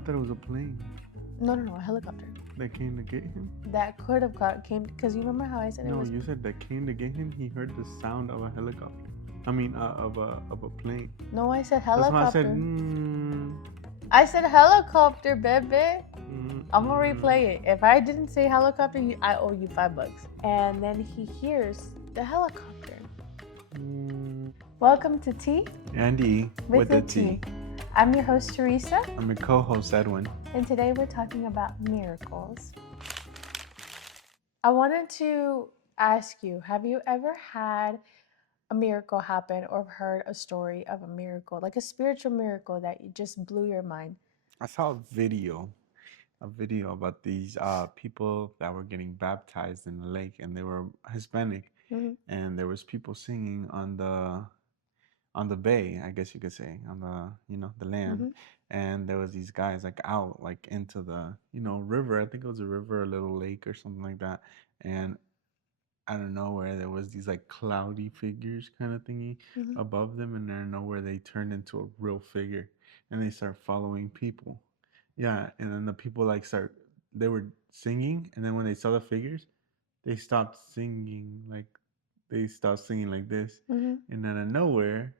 I thought it was a plane No, a helicopter. that came to get him. That could have came because you remember how I said it No, was. you said that came to get him. He heard the sound of a helicopter. I mean, of a plane. No, I said That's why I helicopter. said. I said helicopter, baby. I'm gonna replay it. If I didn't say helicopter, I owe you $5. And then he hears the helicopter. Welcome to Tea Andy with the Tea. I'm your host, Teresa. I'm your co-host, Edwin. And today we're talking about miracles. I wanted to ask you, have you ever had a miracle happen or heard a story of a miracle, like a spiritual miracle that just blew your mind? I saw a video about these people that were getting baptized in the lake, and they were Hispanic, and there was people singing on the bay, I guess you could say, on the land, and there was these guys like out like into the river. I think it was a river, a little lake or something like that, and out of nowhere there was these like cloudy figures kind of thingy above them, and out of nowhere they turned into a real figure, and they start following people. Yeah, and then the people like they were singing, and then when they saw the figures, they stopped singing, like they stopped singing like this, and out of nowhere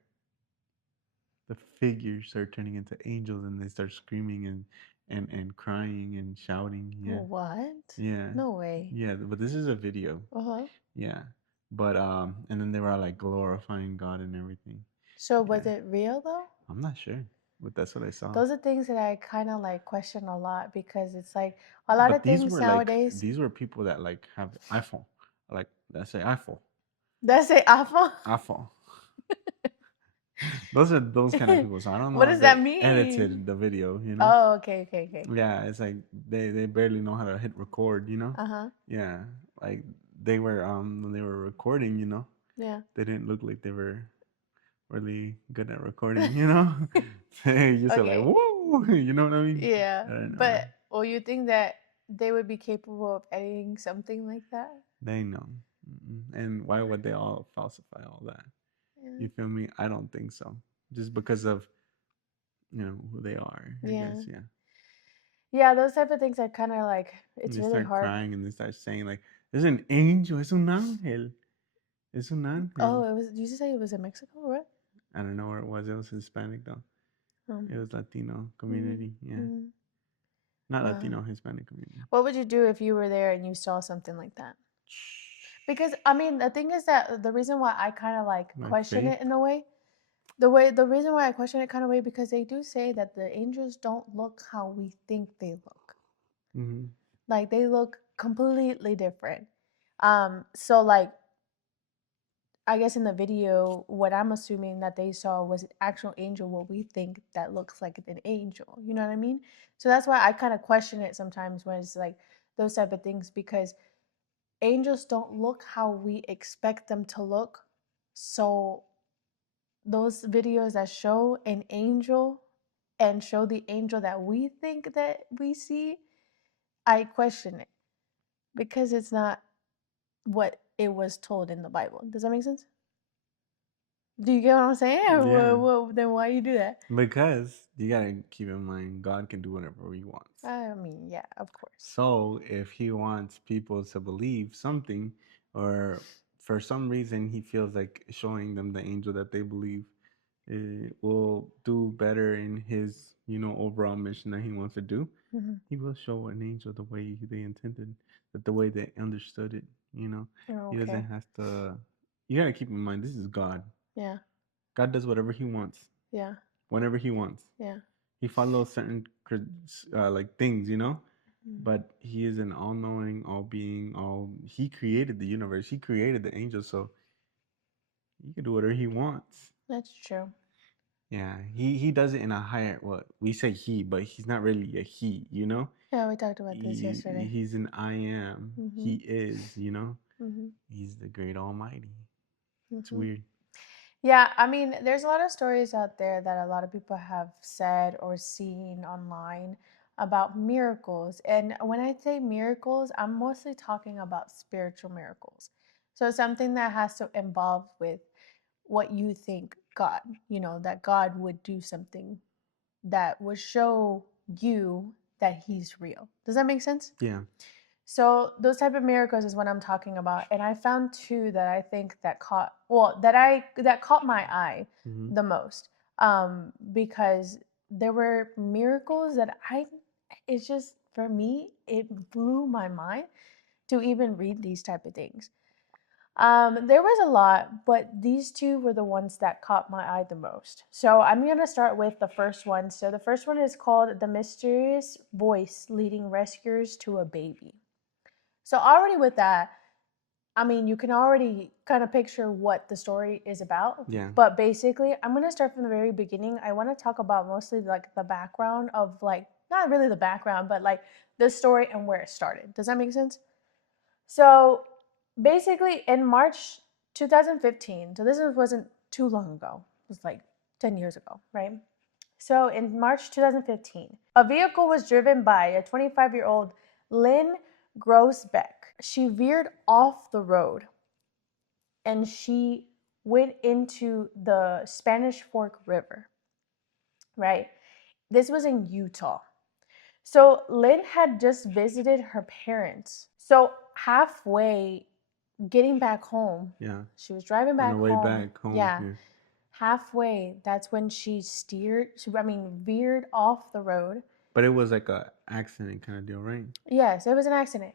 the figures start turning into angels, and they start screaming and crying and shouting. Yeah. What? Yeah. No way. Yeah, but this is a video. Yeah. But and then they were like glorifying God and everything. So was it real though? I'm not sure, but that's what I saw. Those are things that I kind of like question a lot, because it's like a lot of things nowadays. These were people that like have iPhone, like let's say iPhone. That's say iPhone. iPhone. Those are those kind of people. So I don't know what does that mean. Edited the video, Oh, okay. Yeah, it's like they barely know how to hit record, Yeah, like they were when they were recording, Yeah. They didn't look like they were really good at recording, They just are like, whoa, you know what I mean? Yeah. But well, you think that they would be capable of editing something like that? They know. And why would they all falsify all that? Yeah. You feel me? I don't think so. Just because of who they are. I guess, yeah. Yeah, those type of things are kind of like, it's they really start hard. Crying, and they start saying like, "There's an angel. Es un ángel. Es un ángel." Oh, it was. Did you say it was in Mexico or what? I don't know where it was. It was Hispanic though. It was Latino community. Yeah. Not Latino, Hispanic community. What would you do if you were there and you saw something like that? Because I mean, the thing is that the reason why I kind of like question it in a way, the reason why I question it kind of way, because they do say that the angels don't look how we think they look. Like they look completely different. So like, I guess in the video, what I'm assuming that they saw was an actual angel, what we think that looks like an angel. You know what I mean? So that's why I kind of question it sometimes when it's like those type of things, because angels don't look how we expect them to look. So those videos that show an angel and show the angel that we think that we see, I question it, because it's not what it was told in the Bible. Does that make sense? Do you get what I'm saying? Yeah. Then why you do that? Because you gotta keep in mind, God can do whatever He wants. I mean, yeah, of course. So if He wants people to believe something, or for some reason He feels like showing them the angel that they believe, it will do better in His, overall mission that He wants to do. He will show an angel the way they intended, but the way they understood it. He doesn't have to. You gotta keep in mind, this is God. Yeah. God does whatever He wants. Yeah. Whenever He wants. Yeah. He follows certain like things, but He is an all-knowing, all-being, He created the universe. He created the angels, so He can do whatever He wants. That's true. Yeah, he does it in a higher. Well, we say He, but He's not really a He. Yeah, we talked about this yesterday. He's an I am. He is. He's the great Almighty. It's weird. Yeah, I mean, there's a lot of stories out there that a lot of people have said or seen online about miracles. And when I say miracles, I'm mostly talking about spiritual miracles. So something that has to involve with what you think God, that God would do something that would show you that he's real. Does that make sense? Yeah. So those type of miracles is what I'm talking about, and I found two that I think that caught that caught my eye the most, because there were miracles that it's just for me it blew my mind to even read these type of things. There was a lot, but these two were the ones that caught my eye the most. So I'm going to start with the first one. So the first one is called The Mysterious Voice Leading Rescuers to a Baby. So already with that, I mean, you can already kind of picture what the story is about. Yeah. But basically, I'm going to start from the very beginning. I want to talk about mostly like the background of like, not really the background, but like the story and where it started. Does that make sense? So basically, in March 2015, so this wasn't too long ago, it was like 10 years ago, right? So in March 2015, a vehicle was driven by a 25-year-old Lynn Grossbeck. She veered off the road and she went into the Spanish Fork River, right? This was in Utah. So Lynn had just visited her parents. So halfway getting back home, Yeah. she was driving back on the way home. back home. Yeah. Halfway, that's when she veered off the road. But it was like a accident kind of deal, right? Yes, it was an accident.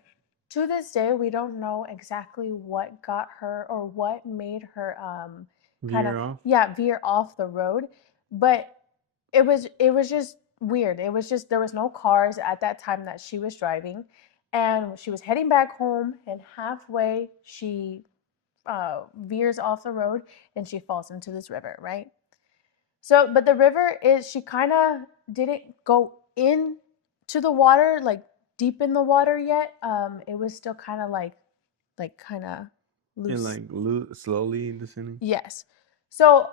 To this day, we don't know exactly what got her or what made her veer off the road, but it was just weird. It was just there was no cars at that time that she was driving, and she was heading back home, and halfway she veers off the road and she falls into this river, right? So, but the river is, she kind of didn't go in to the water, like deep in the water yet. It was still kind of like kind of loose. And like slowly descending. Yes. So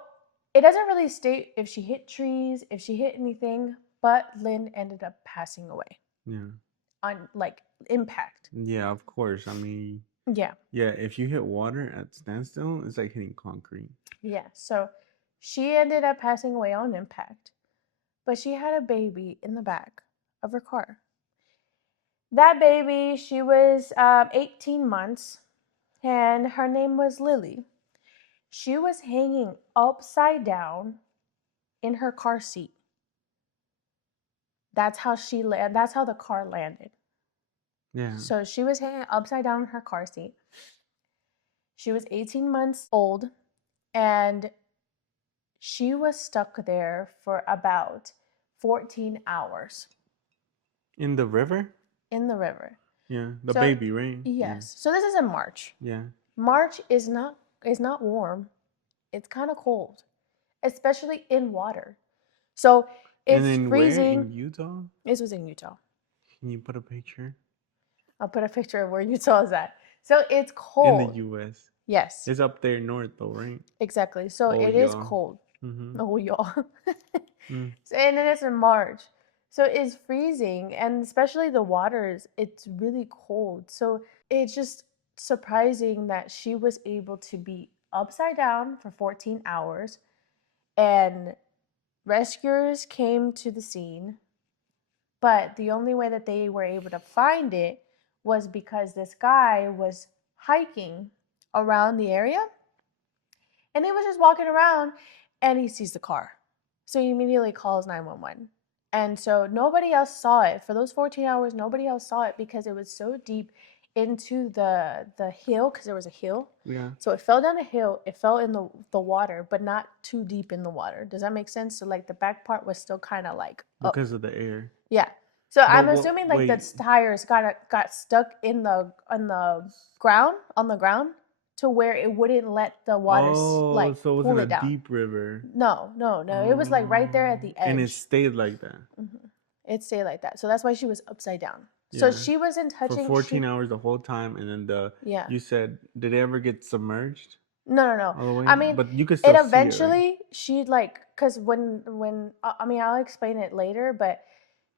it doesn't really state if she hit trees, if she hit anything, but Lynn ended up passing away. Yeah. On like impact. Yeah, of course. I mean. Yeah. Yeah, if you hit water at standstill, it's like hitting concrete. Yeah. So she ended up passing away on impact, but she had a baby in the back of her car. That baby, she was 18 months, and her name was Lily. She was hanging upside down in her car seat. That's how that's how the car landed. Yeah. So she was hanging upside down in her car seat. She was 18 months old, and she was stuck there for about 14 hours. In the river? In the river. Yeah, the baby, right? Yes. Yeah. So this is in March. Yeah. March is not warm. It's kind of cold, especially in water. So it's freezing. Where? In Utah? This was in Utah. Can you put a picture? I'll put a picture of where Utah is at. So it's cold. In the U.S. Yes. It's up there north though, right? Exactly. So it is cold. Mm-hmm. Oh, y'all. So, and then it's in March. So it's freezing, and especially the waters, it's really cold. So it's just surprising that she was able to be upside down for 14 hours, and rescuers came to the scene, but the only way that they were able to find it was because this guy was hiking around the area, and he was just walking around, and he sees the car. So he immediately calls 911. And so nobody else saw it. For those 14 hours, nobody else saw it because it was so deep into the hill, because there was a hill. Yeah. So it fell down a hill, it fell in the water, but not too deep in the water. Does that make sense? So like the back part was still kind of like up. Because of the air. Yeah. So I'm assuming like the tires got stuck in the ground, on the ground, to where it wouldn't let the water so it wasn't pull it down. A deep river. No. It was like right there at the edge. And it stayed like that. Mm-hmm. It stayed like that. So that's why she was upside down. Yeah. So she wasn't touching. For 14 hours the whole time, and then you said, did it ever get submerged? No. I mean, but you could still eventually see it, right? She because when I mean, I'll explain it later, but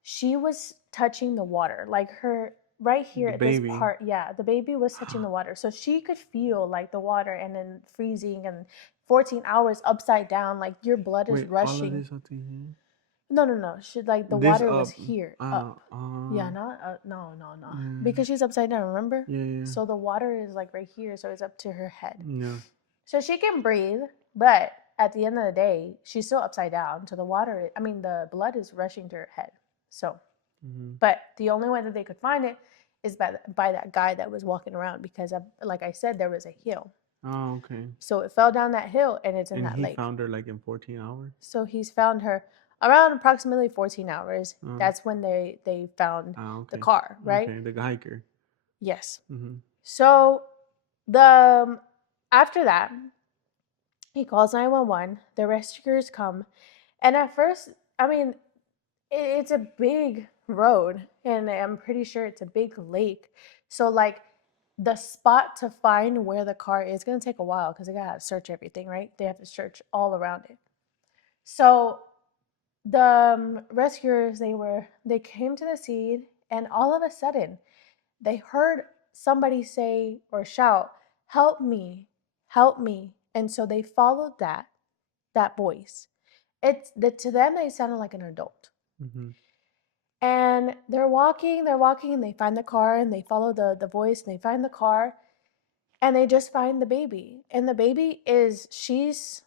she was touching the water, like her right here at this part. Yeah, the baby was touching the water, so she could feel like the water, and then freezing, and 14 hours upside down, like your blood is rushing. All of this up to here? No. She like the This water was up. here Uh, up. Yeah, uh, not no. yeah, Because she's upside down, remember? yeah, yeah. So the water is like right here, so it's up to her head. Yeah. So she can breathe, but at the end of the day, she's still upside down. So the water, I mean, the blood is rushing to her head. So, but the only way that they could find it is by that guy that was walking around because, like I said, there was a hill. Oh, okay. So it fell down that hill and it's in And that he lake. found her like in 14 hours? So he's found her around approximately 14 hours. Oh. That's when they found Okay. the car, right? Okay, the hiker. Yes. Mm-hmm. So the after that, he calls 911. The rescuers come. And at first, I mean, it's a big road and I'm pretty sure it's a big lake. So like the spot to find where the car is going to take a while because they got to search everything, right? They have to search all around it. So the rescuers, they came to the scene and all of a sudden they heard somebody say or shout, "Help me, help me." And so they followed that voice. To them they sounded like an adult. Mm-hmm. And they're walking, and they find the car and they follow the voice and they find the car and they just find the baby. And the baby she's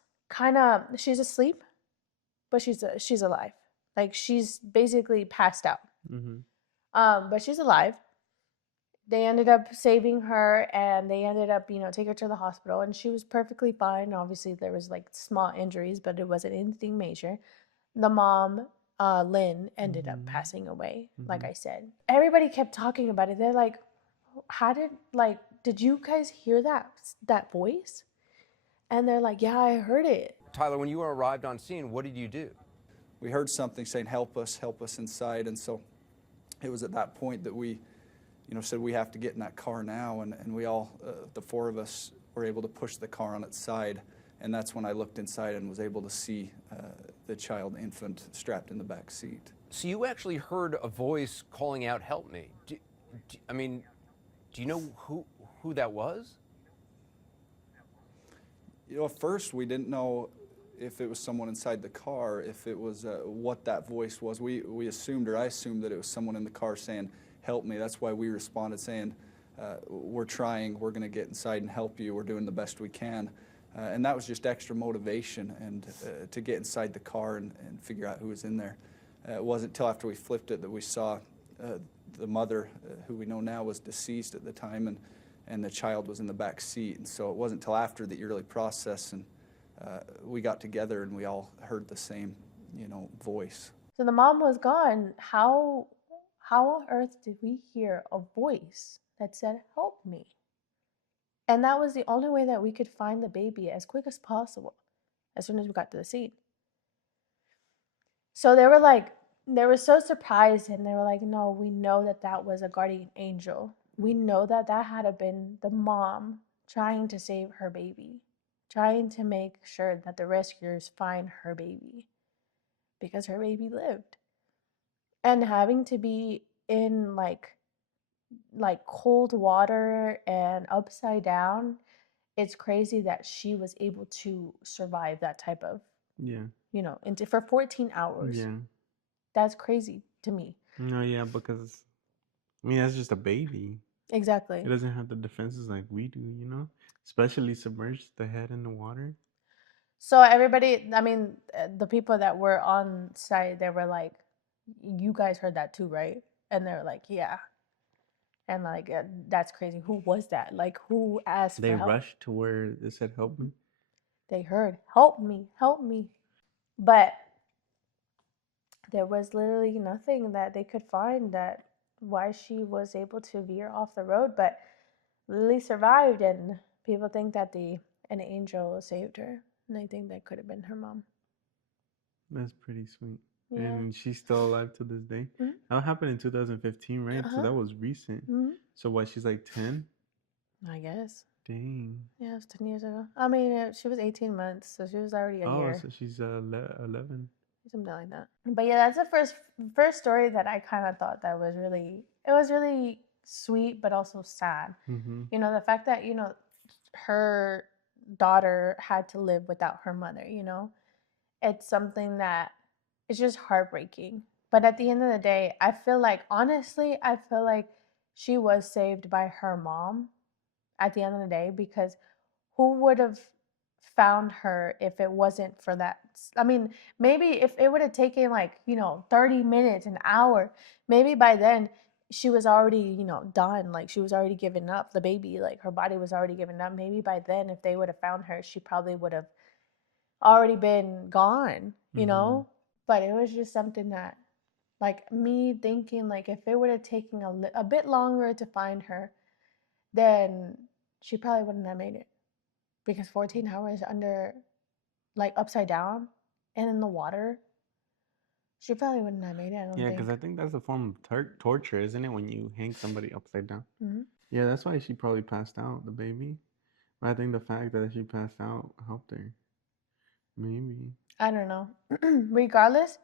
asleep, but she's alive. Like she's basically passed out. Mm-hmm. But she's alive. They ended up saving her and they ended up, take her to the hospital and she was perfectly fine. Obviously there was like small injuries, but it wasn't anything major. The mom, Lynn, ended up passing away, like I said. Everybody kept talking about it. They're like, did you guys hear that voice? And they're like, yeah, I heard it. Tyler, when you arrived on scene, what did you do? We heard something saying, help us inside. And so it was at that point that we, said we have to get in that car now. And we all, the four of us, were able to push the car on its side. And that's when I looked inside and was able to see the child infant strapped in the back seat. So you actually heard a voice calling out, "Help me." Do you know who that was? At first we didn't know if it was someone inside the car, if it was what that voice was. We assumed, or I assumed, that it was someone in the car saying, "Help me." That's why we responded saying, we're trying, we're going to get inside and help you, we're doing the best we can. And that was just extra motivation and to get inside the car and figure out who was in there. It wasn't until after we flipped it that we saw the mother, who we know now was deceased at the time, and the child was in the back seat. And so it wasn't until after that you really process, and we got together and we all heard the same, voice. So the mom was gone. How on earth did we hear a voice that said, "Help me"? And that was the only way that we could find the baby as quick as possible, as soon as we got to the scene. So they were so surprised and they were like, no, we know that was a guardian angel. We know that had to been the mom trying to save her baby, trying to make sure that the rescuers find her baby because her baby lived. And having to be in like cold water and upside down, it's crazy that she was able to survive that type of, for 14 hours. Yeah. That's crazy to me. No, yeah, because that's just a baby. Exactly. It doesn't have the defenses like we do, especially submerged the head in the water. So everybody, the people that were on site, they were like, "You guys heard that too, right?" And they're like, "Yeah." And like, that's crazy. Who was that? Like, who asked They for help? rushed to where they said, "Help me." They heard, "Help me, help me," but there was literally nothing that they could find that why she was able to veer off the road. But Lily survived, and people think that an angel saved her, and I think that could have been her mom. That's pretty sweet. Yeah. And she's still alive to this day. Mm-hmm. That happened in 2015, right? Uh-huh. So that was recent. Mm-hmm. So what? She's like 10. I guess. Dang. Yeah, it was 10 years ago. She was 18 months, so she was already a year. Oh, so she's 11. Something like that. But yeah, that's the first story that I kind of thought that was really sweet, but also sad. Mm-hmm. The fact that, her daughter had to live without her mother, it's something that it's just heartbreaking. But at the end of the day, I feel like, honestly, I feel like she was saved by her mom at the end of the day, because who would have found her if it wasn't for that? I mean, maybe if it would have taken like, 30 minutes, an hour, maybe by then she was already, done. Like she was already giving up, the baby, like her body was already giving up. Maybe by then, if they would have found her, she probably would have already been gone, But it was just something that, like, me thinking, like, if it would have taken a bit longer to find her, then she probably wouldn't have made it. Because 14 hours under, like, upside down and in the water, she probably wouldn't have made it, I don't Yeah, because think. I think that's a form of torture, isn't it? When you hang somebody upside down. Mm-hmm. Yeah, that's why she probably passed out, the baby. But I think the fact that she passed out helped her. Maybe. I don't know. Regardless,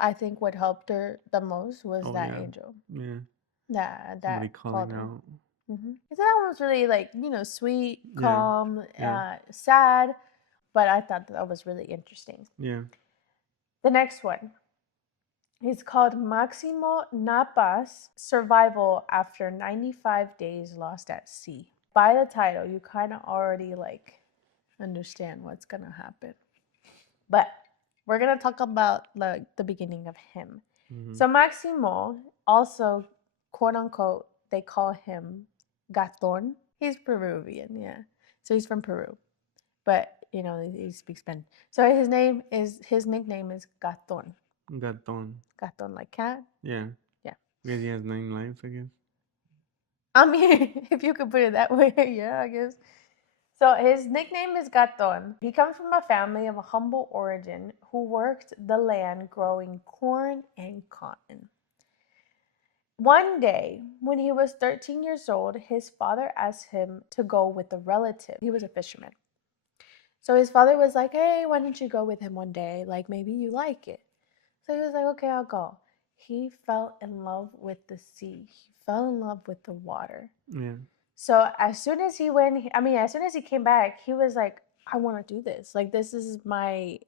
I think what helped her the most was that Yeah. angel. Yeah. Somebody That calling called her. out. So that one was really, like, sweet, Yeah. calm, Yeah. sad, but I thought that was really interesting. Yeah. The next one is called Maximo Napa's Survival After 95 Days Lost at Sea. By the title, you kind of already, like, understand what's gonna happen. But we're gonna talk about, like, the beginning of him. So Maximo, also, quote unquote, they call him Gaton. He's Peruvian, yeah. So he's from Peru, but he speaks Spanish. So his nickname is Gaton. Gaton. Gaton, like cat. Yeah. Yeah. Because he has 9 lives, I guess. I mean, if you could put it that way, yeah, I guess. So his nickname is Gaton. He comes from a family of a humble origin who worked the land growing corn and cotton. One day, when he was 13 years old, his father asked him to go with a relative. He was a fisherman. So his father was like, hey, why don't you go with him one day? Like, maybe you like it. So he was like, okay, I'll go. He fell in love with the sea. He fell in love with the water. Yeah. So as soon as he came back, he was like, I want to do this. Like, I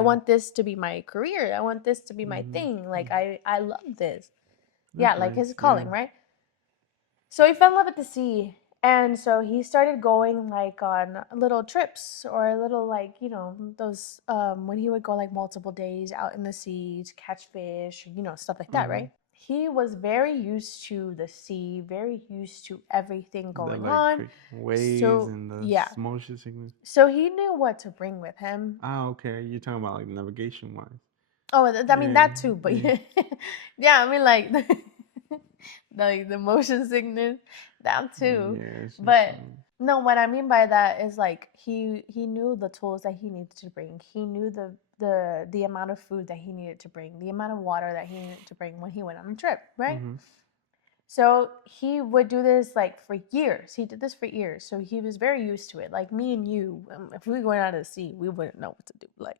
want this to be my career. I want this to be my thing. Like, I love this. That's like nice. his calling, right? So he fell in love with the sea. And so he started going, like, on little trips, or little, like, those, when he would go, like, multiple days out in the sea to catch fish, stuff like that, right? He was very used to the sea, very used to everything going on. Waves and the motion sickness. So he knew what to bring with him. Ah, okay. You're talking about, like, navigation wise. Oh, I mean, that too, but yeah, I mean, like, the motion sickness, that too. Yeah, But no, what I mean by that is, like, he knew the tools that he needed to bring. He knew the amount of food that he needed to bring, the amount of water that he needed to bring when he went on a trip, right? So he would do this, like, for years. He did this for years. So he was very used to it. Like me and you, if we were going out of the sea, we wouldn't know what to do. Like,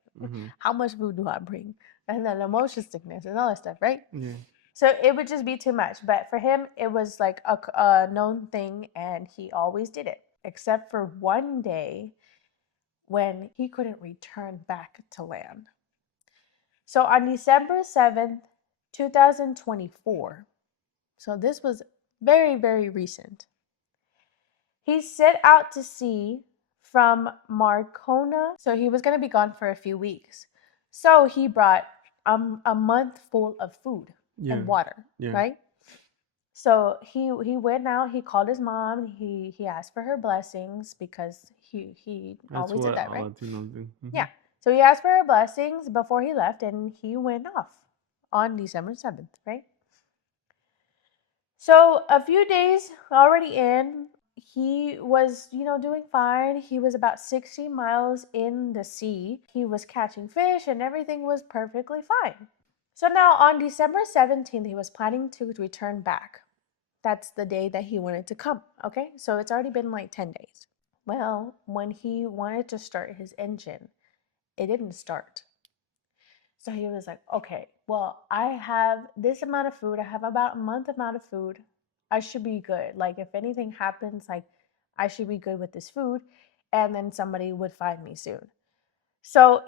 how much food do I bring? And then the motion sickness and all that stuff, right? Yeah. So it would just be too much. But for him, it was like a known thing, and he always did it. Except for one day when he couldn't return back to land. So on December 7th, 2024, so this was very, very recent, he set out to sea from Marcona. So he was going to be gone for a few weeks. So he brought a month full of food and water, right? So he went out, he called his mom, he asked for her blessings, because he always did that, right? Yeah. So he asked for her blessings before he left, and he went off on December 7th, right? So a few days already in, he was, doing fine. He was about 60 miles in the sea. He was catching fish and everything was perfectly fine. So now on December 17th, he was planning to return back. That's the day that he wanted to come, okay? So it's already been like 10 days. Well, when he wanted to start his engine, it didn't start. So he was like, okay, well, I have this amount of food. I have about a month amount of food. I should be good. Like, if anything happens, like, I should be good with this food. And then somebody would find me soon. So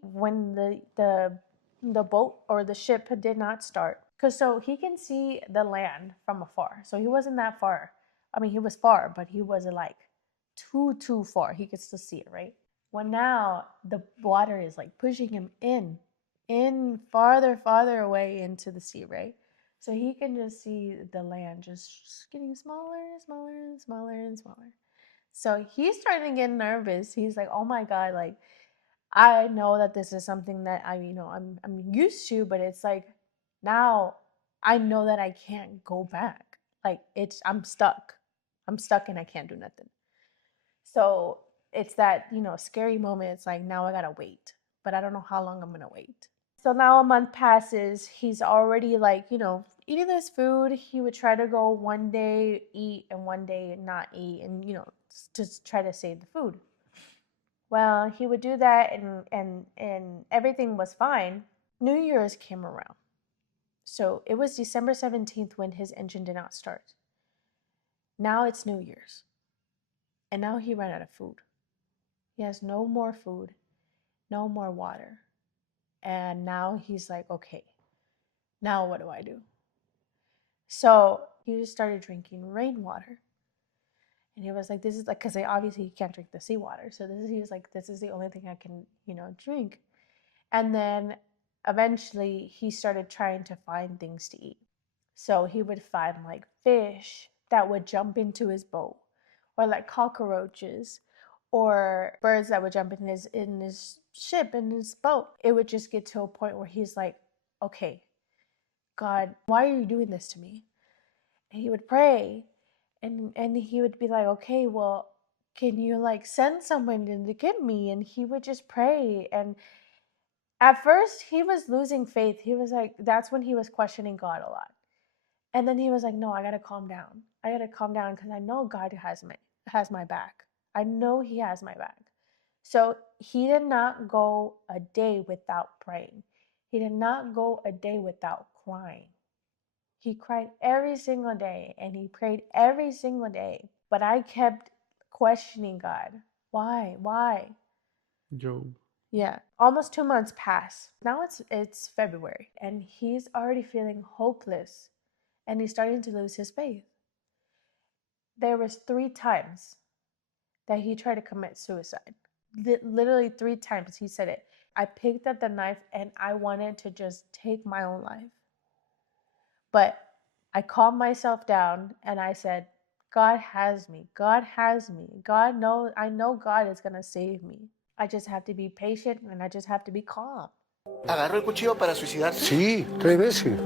when the boat or the ship did not start, because so he can see the land from afar. So he wasn't that far. I mean, he was far, but he wasn't like too far. He could still see it, right? Well, now the water is like pushing him in farther away into the sea, right? So he can just see the land just getting smaller and smaller and smaller and smaller. So he's starting to get nervous. He's like, "Oh my God, like I know that this is something that I'm used to, but it's like now I know that I can't go back. Like I'm stuck. I'm stuck and I can't do nothing." So it's that, scary moment. It's like now I gotta wait, but I don't know how long I'm gonna wait. So now a month passes. He's already like, eating this food. He would try to go one day eat and one day not eat and, just try to save the food. Well, he would do that and everything was fine. New Year's came around. So it was December 17th when his engine did not start. Now it's New Year's. And now he ran out of food. He has no more food, no more water. And now he's like, okay, now what do I do? So he just started drinking rainwater. And he was like, this is like, because obviously he can't drink the seawater. So he was like, this is the only thing I can, drink. And then eventually he started trying to find things to eat. So he would find like fish that would jump into his boat, or like cockroaches, or birds that would jump in his ship, in his boat. It would just get to a point where he's like, okay, God, why are you doing this to me? And he would pray, and he would be like, okay, well, can you like send someone to get me? And he would just pray. And at first he was losing faith. He was like, that's when he was questioning God a lot. And then he was like, no, I gotta calm down. I gotta calm down because I know God has my back. I know he has my back. So he did not go a day without praying. He did not go a day without crying. He cried every single day and he prayed every single day. But I kept questioning God. Why? Why? Job. Yeah. Almost 2 months pass. Now it's February and he's already feeling hopeless and he's starting to lose his faith. There was 3 times that he tried to commit suicide. Literally 3 times he said it. I picked up the knife and I wanted to just take my own life. But I calmed myself down and I said, God has me. God has me. I know God is going to save me. I just have to be patient and I just have to be calm. ¿Agarró el cuchillo para suicidarse? Sí, 3 veces.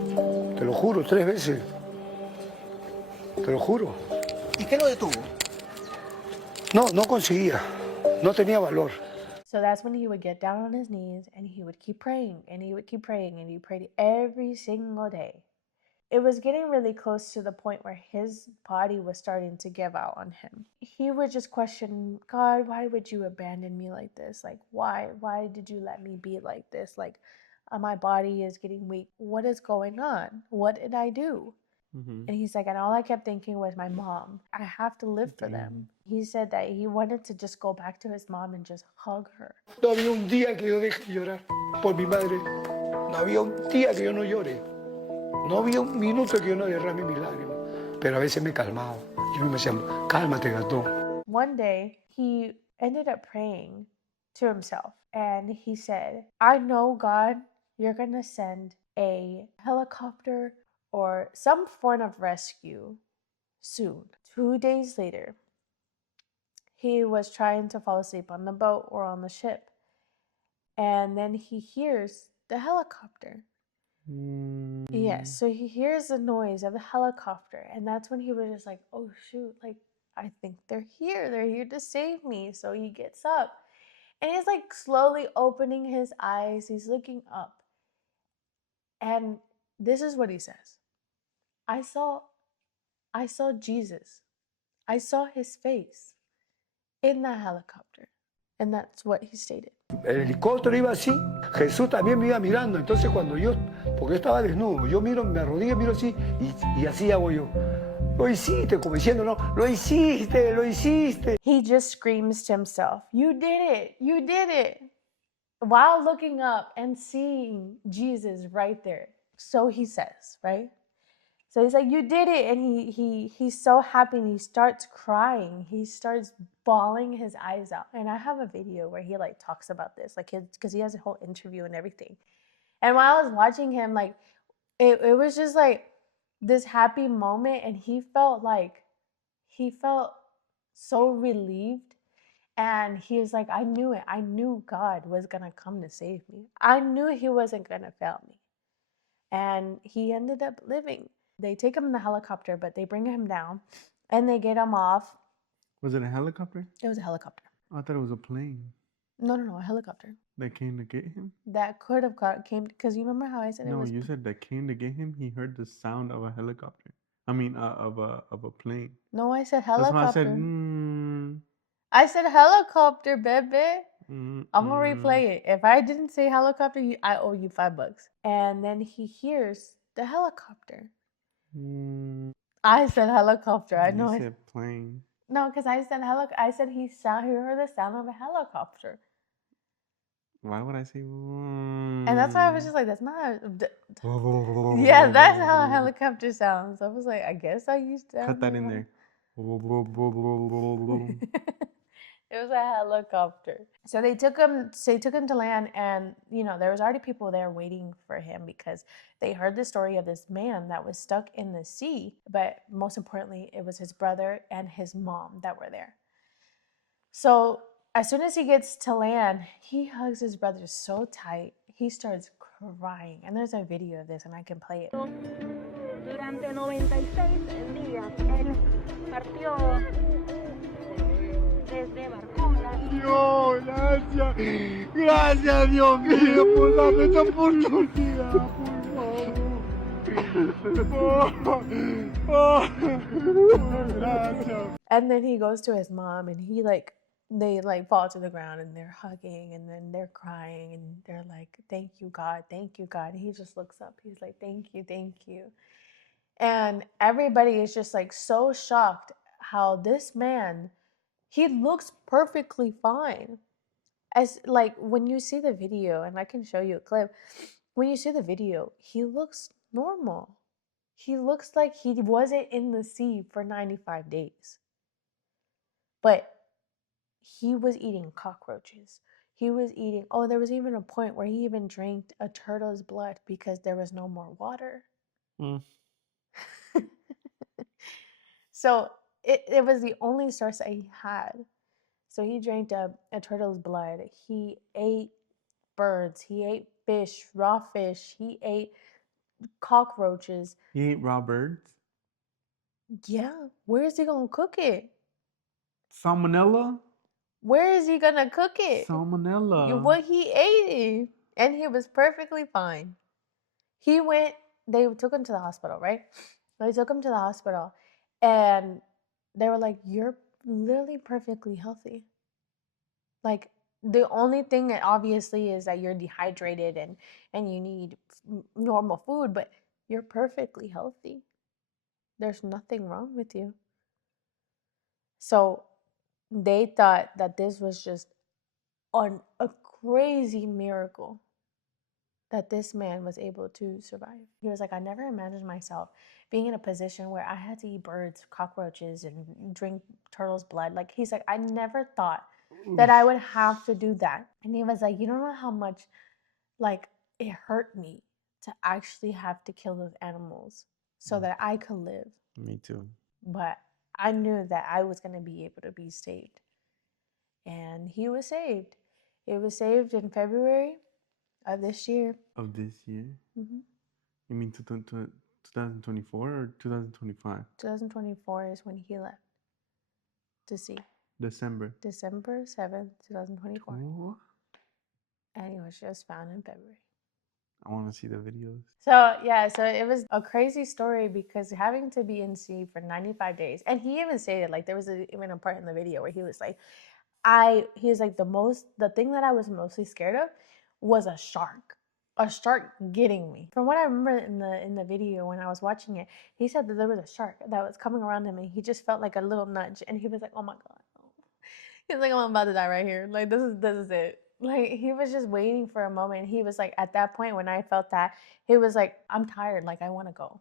Te lo juro, 3 veces. Te lo juro. ¿Y qué lo detuvo? No conseguía. No tenía valor. So that's when he would get down on his knees and he would keep praying and he would keep praying and he prayed every single day. It was getting really close to the point where his body was starting to give out on him. He would just question, God, why would you abandon me like this? Like, why did you let me be like this? Like, my body is getting weak. What is going on? What did I do? Mm-hmm. And he's like, and all I kept thinking was my mom. I have to live for them. He said that he wanted to just go back to his mom and just hug her. No había un día que yo deje de llorar por mi madre. No había un día que yo no llore. No había un minuto que yo no derrame mis lágrimas. Pero a veces me calmaba. Yo me decía, cálmate, gato. One day, he ended up praying to himself. And he said, I know, God, you're going to send a helicopter or some form of rescue soon. 2 days later, he was trying to fall asleep on the boat or on the ship. And then he hears the helicopter. Yes, so he hears the noise of the helicopter. And that's when he was just like, oh, shoot, like, I think they're here. They're here to save me. So he gets up. And he's like slowly opening his eyes. He's looking up. And this is what he says. I saw Jesus. I saw his face in that helicopter. And that's what he stated. El helicóptero iba así, Jesús también me iba mirando. Entonces porque yo estaba desnudo, yo miro, me arrodillo, miro así y así hago yo. Lo hiciste, como diciendo, no, lo hiciste. He just screams to himself, you did it, while looking up and seeing Jesus right there. So he says, right? So he's like, you did it. And he's so happy and he starts crying. He starts bawling his eyes out. And I have a video where he like talks about this, like, because he has a whole interview and everything. And while I was watching him, like, it was just like this happy moment. And he felt so relieved. And he was like, I knew it. I knew God was going to come to save me. I knew he wasn't going to fail me. And he ended up living. They take him in the helicopter, but they bring him down and they get him off. Was it a helicopter? It was a helicopter. I thought it was a plane. No, a helicopter. That came to get him? That could have came, because you remember how I said it was... No, you said that came to get him. He heard the sound of a helicopter. I mean, of a plane. No, I said helicopter. That's why I said, I said helicopter, baby. I'm gonna replay it. If I didn't say helicopter, I owe you $5. And then he hears the helicopter. I said helicopter. I know. You said plane. No, because I said I said he heard the sound of a helicopter. Why would I say? And that's why I was just like, that's not. Yeah, that's how a helicopter sounds. I was like, I guess I used to. Cut that in there. It was a helicopter. So they took him to land, and there was already people there waiting for him because they heard the story of this man that was stuck in the sea. But most importantly, it was his brother and his mom that were there. So as soon as he gets to land, he hugs his brother so tight, he starts crying. And there's a video of this, and I can play it. Durante 96 días, él partió desde Barcuna. Dios, gracias. Gracias, Dios mío, por darme esta oportunidad, por favor. Gracias. And then he goes to his mom, and they fall to the ground, and they're hugging, and then they're crying, and they're like, thank you, God, thank you, God. And he just looks up. He's like, thank you, thank you. And everybody is just like so shocked how this man, he looks perfectly fine. As like when you see the video, and I can show you a clip, when you see the video, he looks normal. He looks like he wasn't in the sea for 95 days. But he was eating cockroaches. He was eating, there was even a point where he even drank a turtle's blood because there was no more water. So it was the only source that he had. So he drank a turtle's blood. He ate birds. He ate fish, raw fish. He ate cockroaches. He ate raw birds? Yeah. Where is he going to cook it? Salmonella? Where is he going to cook it? Salmonella. What he ate it. And he was perfectly fine. They took him to the hospital, right? They took him to the hospital, and they were like, you're literally perfectly healthy. Like, the only thing that obviously is that you're dehydrated and you need normal food, but you're perfectly healthy. There's nothing wrong with you. So they thought that this was just a crazy miracle that this man was able to survive. He was like, I never imagined myself being in a position where I had to eat birds, cockroaches, and drink turtle's blood. Like, he's like, I never thought that I would have to do that. And he was like, you don't know how much, like, it hurt me to actually have to kill those animals so that I could live. Me too. But I knew that I was going to be able to be saved. And he was saved. It was saved in February of this year. Of this year? Mm-hmm. You mean 2024 or 2025? 2024 is when he left to sea. December 7th, 2024. Oh. And he was just found in February. I want to see the videos. So it was a crazy story because having to be in sea for 95 days. And he even stated, like, there was even a part in the video where he was like, the thing that I was mostly scared of was a shark getting me. From what I remember in the video when I was watching it, he said that there was a shark that was coming around him, and he just felt like a little nudge, and he was like, oh my God. He was like, I'm about to die right here. Like, this is it. Like, he was just waiting for a moment. He was like, at that point when I felt that, he was like, I'm tired, like, I want to go.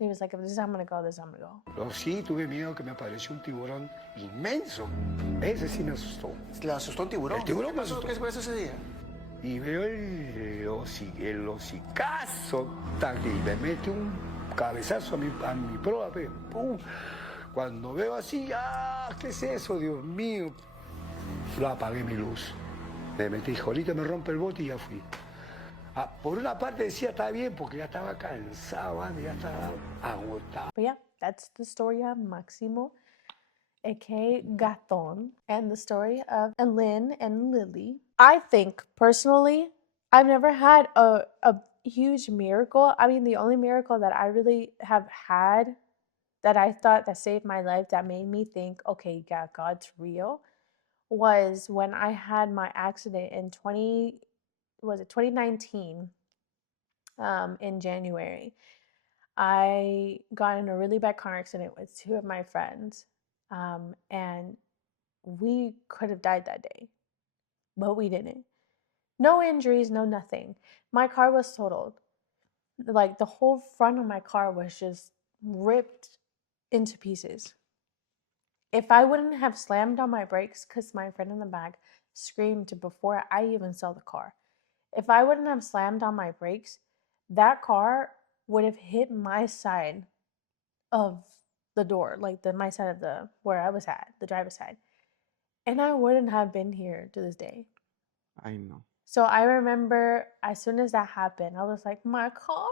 He was like, if this is how I'm going to go, this is how I'm going to go. Pero sí, tuve miedo que me apareció un tiburón inmenso. Ese sí me asustó. ¿Le asustó un tiburón? El tiburón ¿Qué me pasó? asustó. ¿Qué pasó ese día? Y veo el hocicazo, y me mete un cabezazo a mi proa, ¡pum! Cuando veo así, ¿qué es eso, Dios mío? Lo apagué mi luz. Me metí, jolito, me rompe el bote y ya fui. Por una parte decía, está bien, porque ya estaba cansado, ya estaba agotado. But yeah, that's the story of Maximo, aka Gaton, and the story of Lynn and Lily. I think, personally, I've never had a huge miracle. I mean, the only miracle that I really have had that I thought that saved my life, that made me think, okay, yeah, God's real, was when I had my accident in 2019 in January. I got in a really bad car accident with two of my friends, and we could have died that day, but we didn't. No injuries, no nothing. My car was totaled. Like, the whole front of my car was just ripped into pieces. If I wouldn't have slammed on my brakes, because my friend in the back screamed before I even saw the car, if I wouldn't have slammed on my brakes, that car would have hit my side of the door, like my side of the where I was at, the driver's side, and I wouldn't have been here to this day. I know. So I remember as soon as that happened, I was like, my car.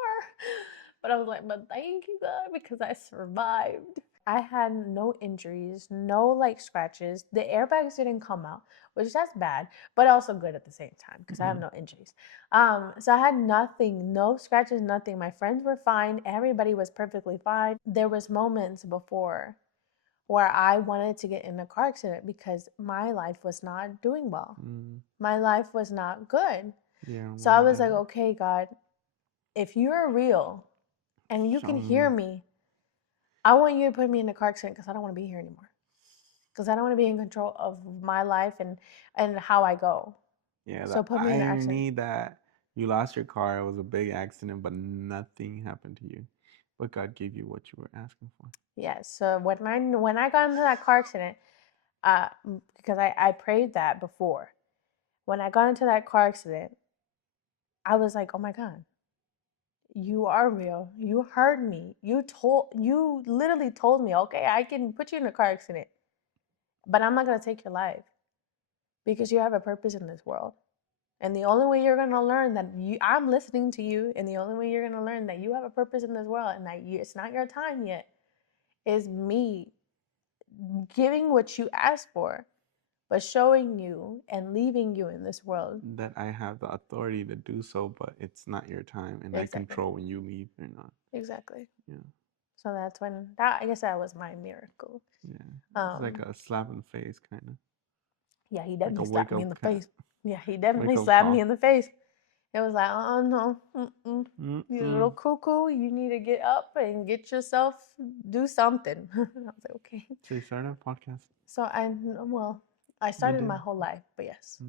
But I was like, but thank you, God, because I survived. I had no injuries, no like scratches. The airbags didn't come out, which that's bad, but also good at the same time because I have no injuries. So I had nothing, no scratches, nothing. My friends were fine. Everybody was perfectly fine. There was moments before where I wanted to get in a car accident because my life was not doing well. My life was not good. Yeah. So I was like, okay, God, if you're real and you can hear me, I want you to put me in a car accident because I don't want to be here anymore. Because I don't want to be in control of my life and how I go. Yeah, So put me in the accident. irony that you lost your car, it was a big accident, but nothing happened to you. But God gave you what you were asking for. Yes. So when I got into that car accident, because I prayed that before. When I got into that car accident, I was like, oh my God, you are real. You heard me. You literally told me, okay, I can put you in a car accident, but I'm not going to take your life because you have a purpose in this world. And the only way you're going to learn that I'm listening to you, and the only way you're going to learn that you have a purpose in this world and that it's not your time yet is me giving what you asked for, but showing you and leaving you in this world. That I have the authority to do so, but it's not your time, and I control when you leave or not. Exactly. Yeah. So that's when I guess that was my miracle. Yeah. It's like a slap in the face, kind of. Yeah, he definitely like slapped me in the call. face. Yeah, he definitely slapped me in the face. It was like, oh no, you little cuckoo, you need to get up and get yourself, do something. I was like, okay. So you started a podcast? So I started my whole life, but yes.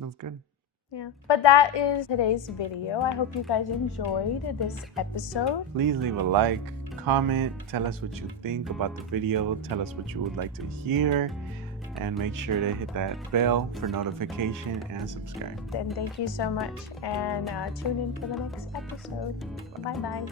That's good. Yeah. But that is today's video. I hope you guys enjoyed this episode. Please leave a like, comment, tell us what you think about the video, tell us what you would like to hear, and make sure to hit that bell for notification and subscribe. Then thank you so much, and tune in for the next episode. Bye-bye.